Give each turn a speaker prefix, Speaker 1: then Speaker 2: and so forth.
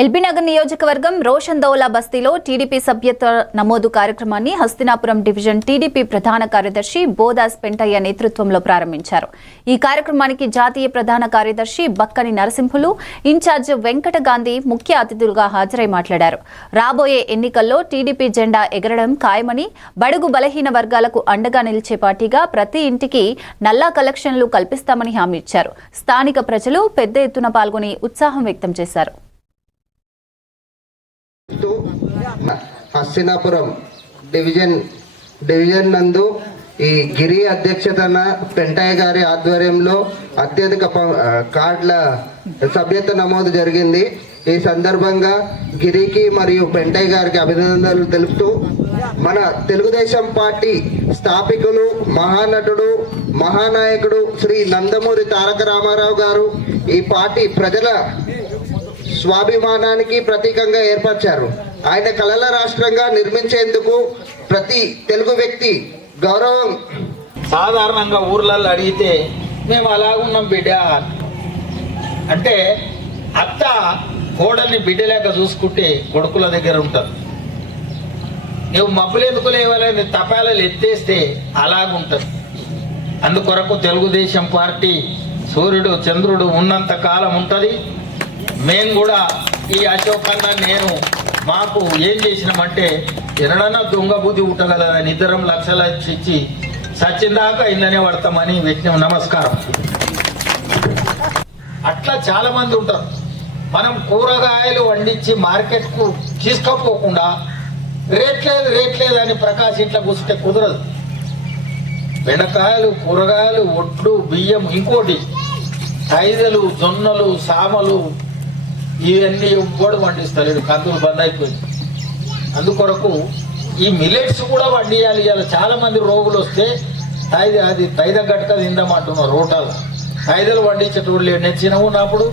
Speaker 1: ఎల్బీనగర్ నియోజకవర్గం రోషన్ దౌలా బస్తీలో టీడీపీ సభ్యత్వ నమోదు కార్యక్రమాన్ని హస్తినాపురం డివిజన్ టీడీపీ ప్రధాన కార్యదర్శి బోదాస్ పెంటయ్య నేతృత్వంలో ప్రారంభించారు. ఈ కార్యక్రమానికి జాతీయ ప్రధాన కార్యదర్శి బక్కని నరసింహులు ఇన్ఛార్జ్ వెంకట గాంధీ ముఖ్య అతిథులుగా హాజరై మాట్లాడారు. రాబోయే ఎన్నికల్లో టీడీపీ జెండా ఎగరడం ఖాయమని బడుగు బలహీన వర్గాలకు అండగా నిలిచే పార్టీగా ప్రతి ఇంటికి నల్లా కలెక్షన్లు కల్పిస్తామని హామీ ఇచ్చారు. స్థానిక ప్రజలు పెద్ద ఎత్తున పాల్గొని ఉత్సాహం వ్యక్తం చేశారు.
Speaker 2: హస్తినాపురం డివిజన్ డివిజన్ నందు ఈ గిరి అధ్యక్షతన పెంటయ్య గారి ఆధ్వర్యంలో అత్యధిక ప- కార్డుల సభ్యత నమోదు జరిగింది. ఈ సందర్భంగా గిరికి మరియు పెంటయ్య గారికి అభినందనలు తెలుపుతూ మన తెలుగుదేశం పార్టీ స్థాపికులు మహానటుడు మహానాయకుడు శ్రీ నందమూరి తారక రామారావు గారు ఈ పార్టీ ప్రజల స్వాభిమానానికి ప్రతీకంగా ఏర్పరిచారు. ఆయన కళల రాష్ట్రంగా నిర్మించేందుకు ప్రతి తెలుగు వ్యక్తి గౌరవం.
Speaker 3: సాధారణంగా ఊర్లలో అడిగితే మేము అలాగున్నాం బిడ్డ అంటే అత్త కోడల్ని బిడ్డలేక చూసుకుంటే కొడుకుల దగ్గర ఉంటారు నువ్వు మబ్బులు ఎందుకు లేవాలని తపాలను ఎత్తేస్తే అలాగుంటది. అందుకొరకు తెలుగుదేశం పార్టీ సూర్యుడు చంద్రుడు ఉన్నంత కాలం ఉంటుంది. మేము కూడా ఈ అశోక్ నేను మాకు ఏం చేసినామంటే ఎన్నడన్నా దొంగ బుద్ధి ఉట్టగలదని ఇద్దరం లక్షల ఇచ్చి సచ్చిందాకా ఇందనే పడతామని వ్యక్తి నమస్కారం. అట్లా చాలా మంది ఉంటారు. మనం కూరగాయలు వండించి మార్కెట్కు తీసుకపోకుండా రేట్ లేదు రేట్ లేదు అని ప్రకాశ్ ఇంట్లో కూర్చుంటే కుదరదు. బెండకాయలు కూరగాయలు ఒట్లు బియ్యం ఇంకోటి. ఐదలు జొన్నలు సామలు ఇవన్నీ కూడా పండిస్తలేడు కందులు బంద్ అయిపోయింది. అందుకొరకు ఈ మిలెట్స్ కూడా వండియాలి ఇవాళ చాలా మంది రోగులు వస్తే తైద అది తైద గట్క తిందామంటున్నారు రోటాలు. తైదలు వండించేటోళ్ళు లేడు నేను చిన్నగా ఉన్నప్పుడు